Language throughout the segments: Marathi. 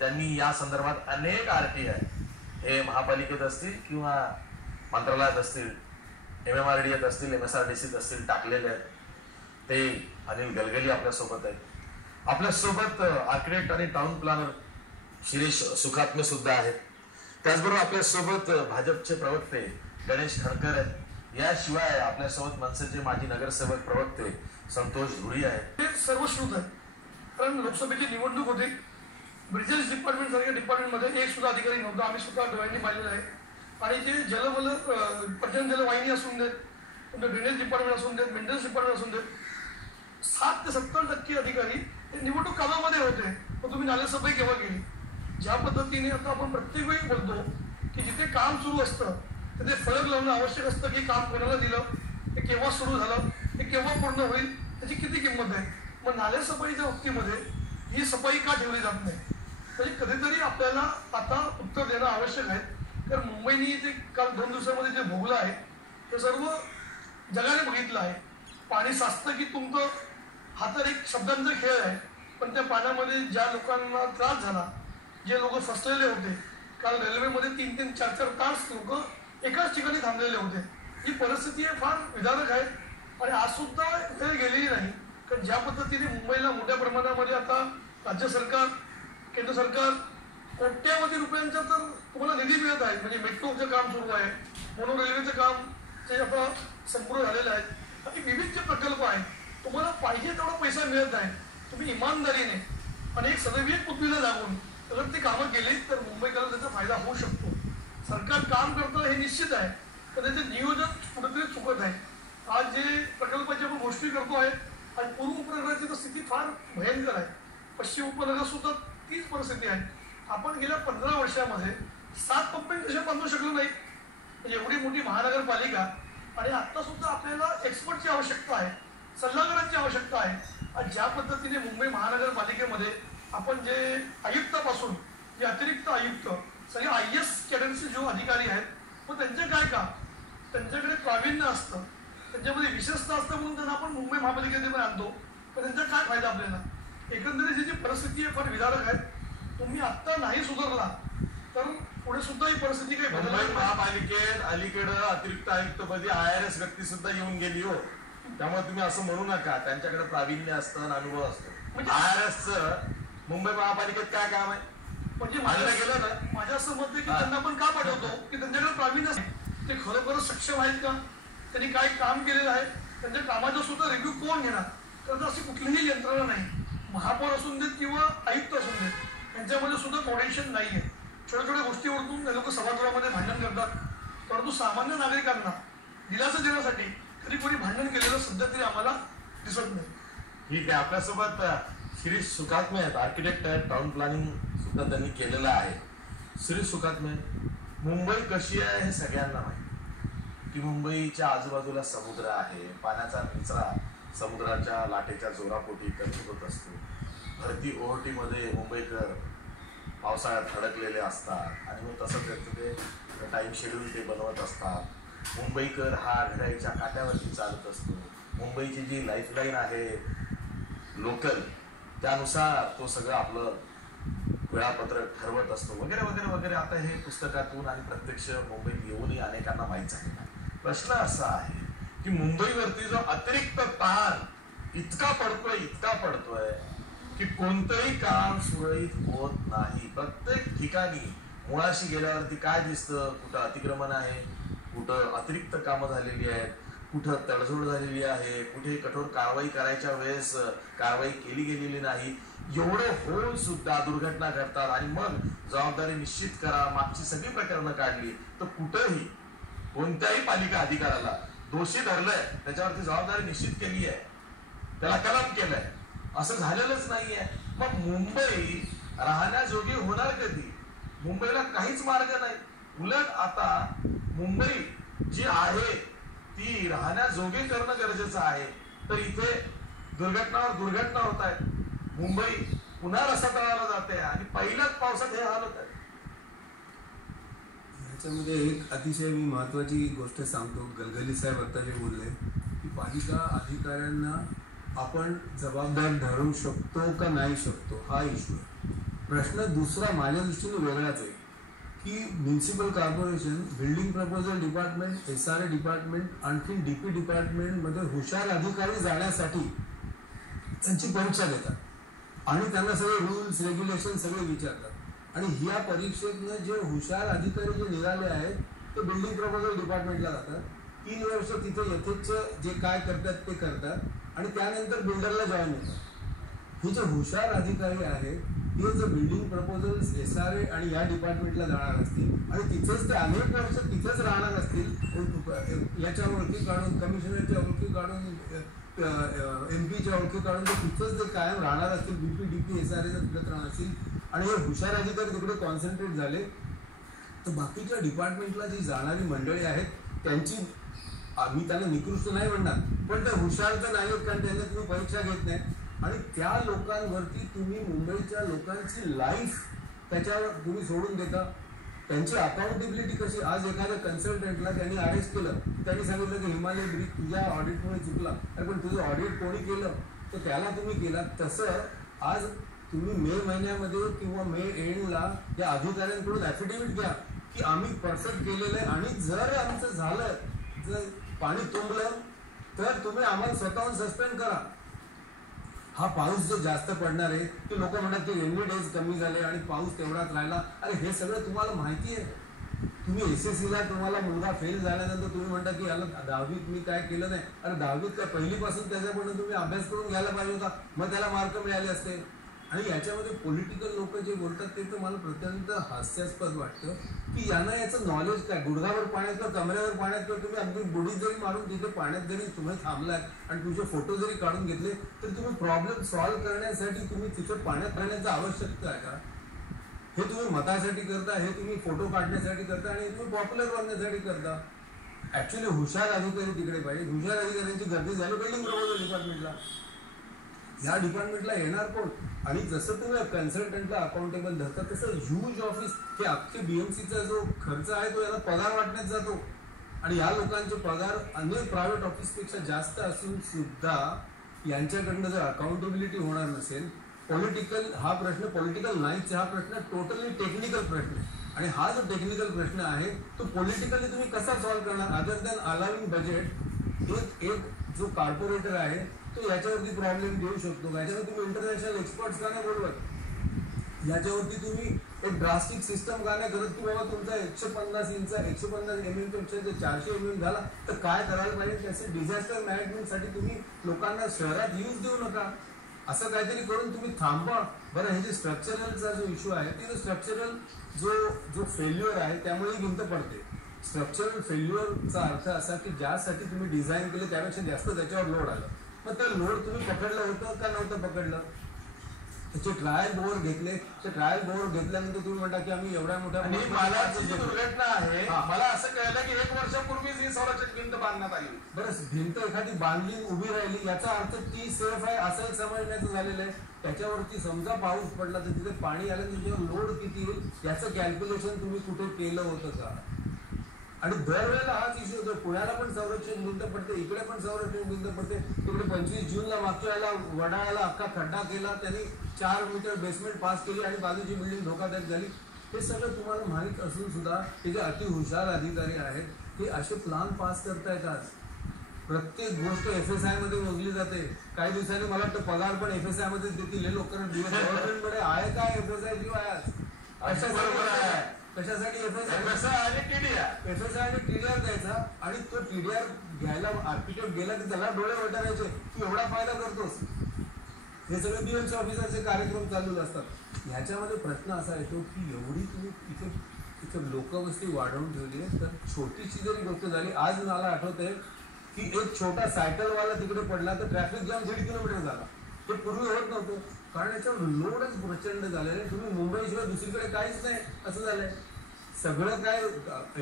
त्यांनी या संदर्भात अनेक RTI हे महापालिकेत असतील किंवा मंत्रालयात असतील, MMRDAत असतील, MSRDCत असतील टाकलेले आहेत. ते अनिल गलगली आपल्यासोबत आहेत. आपल्यासोबत आर्किटेक्ट आणि टाउन प्लॅनर शिरीष सुखात्मे सुद्धा आहेत. त्याचबरोबर आपल्यासोबत भाजपचे प्रवक्ते गणेश खडकर आहेत. याशिवाय आपल्यासोबत मनसेचे माजी नगरसेवक प्रवक्ते संतोष धुरी आहेत. हे सर्व श्रुत आहे, कारण लोकसभेची निवडणूक होती. ब्रिजेस डिपार्टमेंट सारख्या डिपार्टमेंटमध्ये एक सुद्धा अधिकारी नव्हता. आम्ही सुद्धा डोळ्यांनी पाहिलेलं आहे. आणि जे जलबल पर्जन जलवाहिनी असून देत, ड्रेनेज डिपार्टमेंट असून देत, मेंटेनन्स डिपार्टमेंट असून देत, 60 ते 70% अधिकारी हे निवडणूक कामामध्ये होते. पण तुम्ही नालेसफाई केव्हा केली? ज्या पद्धतीने आता आपण प्रत्येक वेळी बोलतो की जिथे काम सुरू असतं तिथे फलक लावणं आवश्यक असतं की काम कोणाला दिलं, हे केव्हा सुरू झालं, हे केव्हा पूर्ण होईल, त्याची किती किंमत आहे. मग नालेसफाईच्या बाबतीमध्ये ही सफाई का ठेवली जात नाही? म्हणजे कधीतरी आपल्याला आता उत्तर देणं आवश्यक आहे. कारण मुंबईने जे काल 2 दिवसामध्ये जे भोगलं आहे ते सर्व जगाने बघितलं आहे. पाणी साचतं की तुमचं, हा तर एक शब्दांचा खेळ आहे. पण त्या पाण्यामध्ये ज्या लोकांना त्रास झाला, जे लोक फसलेले होते, काल रेल्वेमध्ये 3-3, 4-4 तास लोक एकाच ठिकाणी थांबलेले होते. ही परिस्थिती फार विदारक आहे. आणि आज सुद्धा वेळ गेलेली नाही. कारण ज्या पद्धतीने मुंबईला मोठ्या प्रमाणामध्ये आता राज्य सरकार, केंद्र सरकार कोट्यावधी रुपयांचा तर तुम्हाला निधी मिळत आहे. म्हणजे मेट्रोचं काम सुरू आहे, मोनो रेल्वेचं काम ते आता संपूर्ण झालेलं आहे. आणि विविध जे प्रकल्प आहेत तुम्हाला पाहिजे तेवढा पैसा मिळत आहे. तुम्ही इमानदारीने आणि एक सदैविक पृथ्वीला लागून जर ती कामं केली तर मुंबईकरांना त्याचा फायदा होऊ शकतो. सरकार काम करतं हे निश्चित आहे, तर त्याचे नियोजन कुठेतरी चुकत आहे. आज जे प्रकल्पाची आपण गोष्टी करतो आहे, आज पूर्व उपनगराची तर स्थिती फार भयंकर आहे. पश्चिम उपनगरात सुद्धा तीच परिस्थिती आहे. आपण गेल्या 15 वर्षामध्ये 7 पंपिंग स्टेशन बांधू शकलो नाही. म्हणजे एवढी मोठी महानगरपालिका, आणि आता सुद्धा आपल्याला एक्सपर्टची आवश्यकता आहे, सल्लागारांची आवश्यकता आहे. आणि ज्या पद्धतीने मुंबई महानगरपालिकेमध्ये आपण जे आयुक्तापासून जे अतिरिक्त आयुक्त सगळे IAS कॅडरचे जो अधिकारी आहेत, मग त्यांचे काय काम, त्यांच्याकडे प्रावीण्य असतं, त्यांच्यामध्ये विशेषता असतं म्हणून त्यांना आपण मुंबई महापालिकेमध्ये आणतो. पण त्यांचा काय फायदा आपल्याला? एकंदरीत जी परिस्थिती आहे फार विदारक आहे. तुम्ही आत्ता नाही सुधारला तर पुढे सुद्धा ही परिस्थिती काही मुंबई महापालिकेत अलीकडं अतिरिक्त आयुक्तपदी IRS व्यक्ती सुद्धा येऊन गेली हो. त्यामुळे तुम्ही असं म्हणू नका त्यांच्याकडे प्रावीण्य असतं, अनुभव असतो. म्हणजे IRSचं मुंबई महापालिकेत काय काम आहे? म्हणजे गेलं ना, माझं असं मत आहे की त्यांना पण का पाठवतो की त्यांच्याकडे प्रावीण्य ते खरोखरच सक्षम आहेत का, त्यांनी काय काम केलेलं आहे, त्यांच्या कामाचा सुद्धा रिव्ह्यू कोण घेणार? तर अशी कुठलीही यंत्रणा नाही. महापौर असून देत किंवा आयुक्त असून देत, त्यांच्यामध्ये सुद्धा कोऑर्डिनेशन नाही आहे. छोट्या छोट्या गोष्टीवरून ते लोक सभागृहामध्ये भांडण करतात. परंतु सामान्य नागरिकांना दिलासा देण्यासाठी कधी कोणी भांडण केलेलं सध्या तरी आम्हाला दिसत नाही. ठीक आहे. आपल्यासोबत शिरीष सुखात्मे आहेत, आर्किटेक्ट आहेत, टाउन प्लॅनिंग सुद्धा त्यांनी केलेलं आहे. शिरीष सुखात्मे, मुंबई कशी आहे हे सगळ्यांना माहिती की मुंबईच्या आजूबाजूला समुद्र आहे, पाण्याचा निचरा समुद्राच्या लाटेच्या जोरापोटी कमी होत असतो. भरती ओहोटीमध्ये मुंबईकर पावसाळ्यात अडकलेले असतात आणि मग तसंच ते टाईम शेड्यूल ते बनवत असतात. मुंबईकर हा घड्याळीच्या काट्यावरती चालत असतो. मुंबईची जी लाईफलाईन आहे लोकल, त्यानुसार तो सगळं आपलं वेळापत्रक ठरवत असतो वगैरे वगैरे वगैरे. आता हे पुस्तकातून आणि प्रत्यक्ष मुंबईत येऊनही अनेकांना माहीत झालेला आहे. प्रश्न असा आहे की मुंबईवरती जो अतिरिक्त ताण इतका पडतोय की कोणतंही काम सुरळीत होत नाही. प्रत्येक ठिकाणी मुळाशी गेल्यावरती काय दिसतं? कुठं अतिक्रमण आहे, कुठं अतिरिक्त कामं झालेली आहेत, कुठं तडजोड झालेली आहे, कुठे कठोर कारवाई करायच्या वेळेस कारवाई केली गेलेली नाही. एवढं होऊन सुद्धा दुर्घटना घडतात. आणि मग जबाबदारी निश्चित करा, मागची सगळी प्रकरणं काढली तर कुठंही कोणत्याही पालिका अधिकाऱ्याला दोषी धरलंय, त्याच्यावरती जबाबदारी निश्चित केली आहे, त्याला कलम केलंय, असं झालेलंच नाहीये. मग मुंबई राहण्याजोगी होणार कधी? मुंबईला काहीच मार्ग नाही. उलट आता मुंबई जी आहे ती राहण्याजोगी करणं गरजेचं आहे. तर इथे दुर्घटनावर दुर्घटना होत आहेत. मुंबई पुन्हा रसातळाला जाते आणि पहिल्याच पावसात हे हाल होत आहे. याच्यामध्ये एक अतिशय मी महत्वाची गोष्ट सांगतो. गलगली साहेब आता जे बोलले की पालिका अधिकाऱ्यांना आपण जबाबदार धरू शकतो का नाही शकतो हा इश्यू आहे. प्रश्न दुसरा माझ्या दृष्टीने वेगळाच आहे की municipal corporation, building proposal department, SRA department, आणखी DP डिपार्टमेंटमध्ये हुशार अधिकारी जाण्यासाठी त्यांची परीक्षा देतात आणि त्यांना सगळे रूल्स रेग्युलेशन सगळे विचारतात आणि ह्या परीक्षेतनं जे हुशार अधिकारी जे निघाले आहेत ते बिल्डिंग प्रपोजल डिपार्टमेंटला जातात. 3 वर्ष तिथे यथेच्छ जे काय करतात ते करतात आणि त्यानंतर बिल्डरला जॉईन होतात. हे जे हुशार अधिकारी आहेत हे जर बिल्डिंग प्रपोजल्स SRA आणि या डिपार्टमेंटला जाणार असतील आणि तिथेच ते अनेक वर्ष तिथेच राहणार असतील, याच्या ओळखी काढून, कमिशनरच्या ओळखी काढून, MP च्या ओळखी काढून ते तिथेच ते कायम राहणार असतील, BP DP SRA तिथेच राहणार असतील आणि हे हुशार अधिकारी तिकडे कॉन्सन्ट्रेट झाले तर बाकीच्या डिपार्टमेंटला जी जाणारी मंडळी आहेत त्यांची, आम्ही त्यांना निकृष्ट नाही म्हणणार, पण ते हुशार तर नाही आहेत कारण त्यांना तुम्ही परीक्षा घेत नाही आणि त्या लोकांवरती तुम्ही मुंबईच्या लोकांची लाईफ त्याच्यावर तुम्ही सोडून देता. त्यांची अकाउंटेबिलिटी कशी? आज एखाद्या कन्सल्टंटला त्यांनी अरेस्ट केलं, त्यांनी सांगितलं की हिमालय ब्रिज तुझ्या ऑडिटमुळे चुकला, अरे पण तुझं ऑडिट कोणी केलं तर त्याला तुम्ही केला. तसं आज तुम्ही मे महिन्यामध्ये किंवा मे एंडला या अधिकाऱ्यांकडून ॲफिडेव्हिट घ्या की आम्ही परफेक्ट केलेलं आहे आणि जर आमचं झालं, जर पाणी तुंबलं तर तुम्ही आम्हाला स्वतःहून सस्पेंड करा. हा पाऊस जो जास्त पडणार आहे की लोक म्हणतात की रेनी डेज कमी झाले आणि पाऊस तेवढाच राहिला, अरे हे सगळं तुम्हाला माहिती आहे. तुम्ही SSCला तुम्हाला मुलगा फेल झाल्यानंतर तुम्ही म्हणता की याला 10वीत मी काय केलं नाही, अरे 10वीत काय पहिलीपासून त्याच्याकडून तुम्ही अभ्यास करून घ्यायला पाहिजे होता, मग त्याला मार्क मिळाले असते. आणि याच्यामध्ये पॉलिटिकल लोक जे बोलतात ते तर मला प्रत्यंत हास्यास्पद वाटतं की यांना याचं नॉलेज काय? गुडघावर पाण्यात किंवा कमरेवर पाण्यात किंवा तुम्ही अगदी बुडी जरी मारून तिथे पाण्यात जरी तुम्ही थांबलाय आणि तुमचे फोटो जरी काढून घेतले तर तुम्ही प्रॉब्लेम सॉल्व्ह करण्यासाठी तुम्ही तिथे पाण्यात राहण्याची आवश्यकता आहे का? हे तुम्ही मतासाठी करता, हे तुम्ही फोटो काढण्यासाठी करता आणि तुम्ही पॉप्युलर बनण्यासाठी करता. ऍक्च्युली हुशार अधिकारी तिकडे पाहिजे. हुशार अधिकाऱ्यांची गर्दी झाली बिल्डिंग प्रपोजल डिपार्टमेंटला. या डिपार्टमेंटला येणार कोण? आणि जसं तुम्ही कन्सल्टंटला अकाउंटेबल धरता तसं ह्यूज ऑफिस, हे अख्खे BMCचा जो खर्च आहे तो याला पगार वाटण्यात जातो आणि या लोकांचे पगार अनेक प्रायव्हेट ऑफिसपेक्षा जास्त असून सुद्धा यांच्याकडनं जर अकाउंटेबिलिटी होणार नसेल, पॉलिटिकल हा प्रश्न पॉलिटिकल नाहीच, हा प्रश्न टोटली टेक्निकल प्रश्न आहे आणि हा जो टेक्निकल प्रश्न आहे तो पॉलिटिकली तुम्ही कसा सॉल्व्ह करणार? अदर दॅन अलाविंग बजेट, एक जो कॉर्पोरेटर आहे तो याच्यावरती प्रॉब्लेम देऊ शकतो. याच्यावर तुम्ही इंटरनॅशनल एक्सपर्ट्स का नाही बोलवत? याच्यावरती तुम्ही एक ड्रास्टिक सिस्टम का नाही करत की बाबा तुमचा 150 इंचा 150 mm पेक्षा जर 400 mm झाला तर काय करायला पाहिजे? त्याचे डिझास्टर मॅनेजमेंटसाठी तुम्ही लोकांना शहरात यूज देऊ नका, असं काहीतरी करून तुम्ही थांबवा. बरं, हे जे स्ट्रक्चरलचा जो इश्यू आहे ते स्ट्रक्चरल जो फेल्युअर आहे त्यामुळे भिंत पडते. स्ट्रक्चरल फेल्युअरचा अर्थ असा की ज्यासाठी तुम्ही डिझाईन केलं त्यापेक्षा जास्त त्याच्यावर लोड आलं, मग ते लोड तुम्ही पकडलं होतं का नव्हतं पकडलं? त्याचे ट्रायल बोर्ड घेतले, ते ट्रायल बोर्ड घेतल्यानंतर तुम्ही म्हणता की आम्ही एवढ्या मोठ्या मला जी दुर्घटना आहे मला असं कळलं की 1 वर्षापूर्वीच ही संरक्षक भिंत बांधण्यात आली. बरं, भिंत एखादी बांधली उभी राहिली याचा अर्थ ती सेफ आहे असं समजण्याचं झालेलं आहे. त्याच्यावरती समजा पाऊस पडला तर तिथे पाणी आलं त्याच्यावर लोड किती येईल याचं कॅल्क्युलेशन तुम्ही कुठे केलं होतं का? आणि दरवेळेला हाच इश्यू होतो. पुण्याला पण संरक्षण भिंत पडते, इकडे पण संरक्षण भिंत पडते. तिकडे 25 जूनला मागच्या वेळेला वडाळ्याला अख्खा खड्डा केला, त्यांनी 4 मीटर बेसमेंट पास केली आणि बाजूची बिल्डिंग धोकादायक झाली. हे सगळं तुम्हाला माहीत असून सुद्धा हे जे अतिहुशार अधिकारी आहेत ते असे प्लान पास करतायत. आज प्रत्येक गोष्ट FSI मध्ये मोजली जाते. काही दिवसांनी मला वाटतं पगार पण FSI मध्ये देतील हे लोक. गव्हर्नमेंटकडे आहे काय FSI किंवा कशासाठी FSI आणि TDR द्यायचा आणि तो TDR घ्यायला आर्किटेक्ट गेला की त्याला डोळे वटारायचे तू एवढा फायदा करतोस. हे सगळे BMC ऑफिसरचे कार्यक्रम चालू असतात. ह्याच्यामध्ये प्रश्न असा येतो की एवढी तुम्ही इथे लोकवस्ती वाढवून ठेवली आहे तर छोटीशी जरी गोष्ट झाली. आज मला आठवतंय की एक छोटा सायकलवाला तिकडे पडला तर ट्रॅफिक जाम 1.5 किलोमीटर झाला. ते पूर्वी होत नव्हतं कारण याच्यावर लोडच प्रचंड झालेलं आहे. तुम्ही मुंबईशिवाय दुसरीकडे काहीच नाही असं झालंय. सगळं काय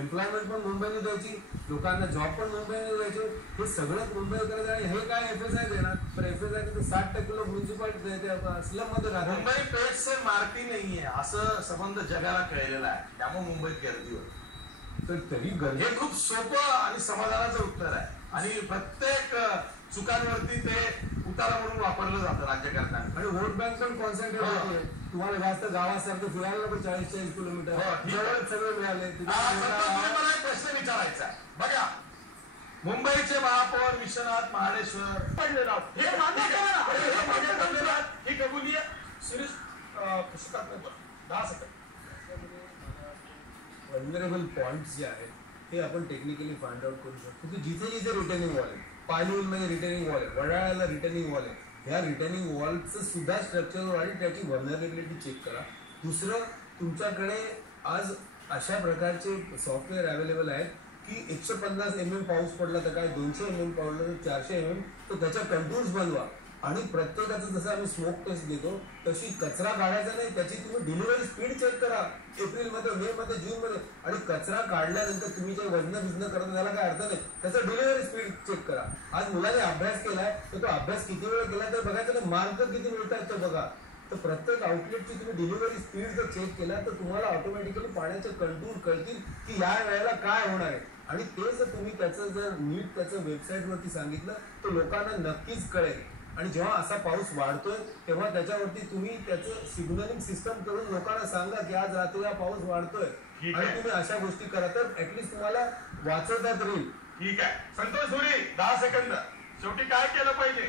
एम्प्लॉयमेंट पण मुंबईने द्यायची, लोकांना जॉब पण मुंबईने द्यायचे, हे सगळं मुंबई करायचं आणि हे काय FSI देणार? तर FSI तर 60% लोक म्युन्सिपालिटी स्लम मध्ये राहतात. मुंबई पेट से मारती नाहीये असं संबंध जगाला कळलेला आहे. त्यामुळे मुंबईत गर्दी होती. तर तरी गर्दी हे खूप सोपं आणि समाधानाचं उत्तर आहे आणि प्रत्येक चुकांवरती ते उतारा म्हणून वापरलं जातं राज्यकर्त्यांना. आणि वोट बँक पण कॉन्सन्ट्रेट होते. तुम्हाला जास्त गावासारखं फिरायला नको 40-40 किलोमीटर, जवळच सगळे मिळाले. मला एक प्रश्न विचारायचा आहे. बघा, मुंबईचे महापौर विश्वनाथ महाडेश्वर पडले नाव हे ही कबुली आहे. शिरीष सुकात्मे 10 सेकंद. व्हल्नरेबल पॉइंट्स जे आहेत ते आपण टेक्निकली फाइंड आउट करू शकतो की जिथे जिथे रिटर्निंग वॉल आहे, पायलूरमध्ये रिटर्निंग वॉल आहे, वडाळ्याला रिटर्निंग वॉल आहे, ह्या रिटर्निंग वॉलचं सुद्धा स्ट्रक्चर आणि त्याची व्हल्नरेबिलिटी चेक करा. दुसरं, तुमच्याकडे आज अशा प्रकारचे सॉफ्टवेअर अवेलेबल आहेत की 150 mm पाऊस पडला तर काय, 200 mm पडला तर 400 mm, तर त्याच्या कंटूर्स बनवा. आणि प्रत्येकाचं जसं आम्ही स्मोक टेस्ट घेतो तशी कचरा काढायचा नाही, त्याची तुम्ही डिलिव्हरी स्पीड चेक करा एप्रिलमध्ये, मे मध्ये, जून मध्ये. आणि कचरा काढल्यानंतर तुम्ही जे वजन करता त्याला काय अर्थ नाही, त्याचं डिलिव्हरी स्पीड चेक करा. आज मुलाने अभ्यास केलाय तर तो अभ्यास किती वेळ केला तर बघायचं नाही, मार्क किती मिळतात ते बघा. तर प्रत्येक आउटलेटची तुम्ही डिलिव्हरी स्पीड जर चेक केला तर तुम्हाला ऑटोमॅटिकली पाण्याचे कंटूर कळतील की या वेळेला काय होणार आहे. आणि ते जर तुम्ही त्याचं जर नीट त्याचं वेबसाईटवरती सांगितलं तर लोकांना नक्कीच कळेल. आणि जेव्हा असा पाऊस वाढतोय तेव्हा त्याच्यावरती तुम्ही त्याचं सिग्नलिंग सिस्टम करून लोकांना सांगा की आज रात्रीला पाऊस वाढतोय आणि तुम्ही अशा गोष्टी करा तर ऍटलीस्ट तुम्हाला वाचवता येईल. ठीक आहे. संतोष धुरी 10 सेकंद. शेवटी काय केलं पाहिजे?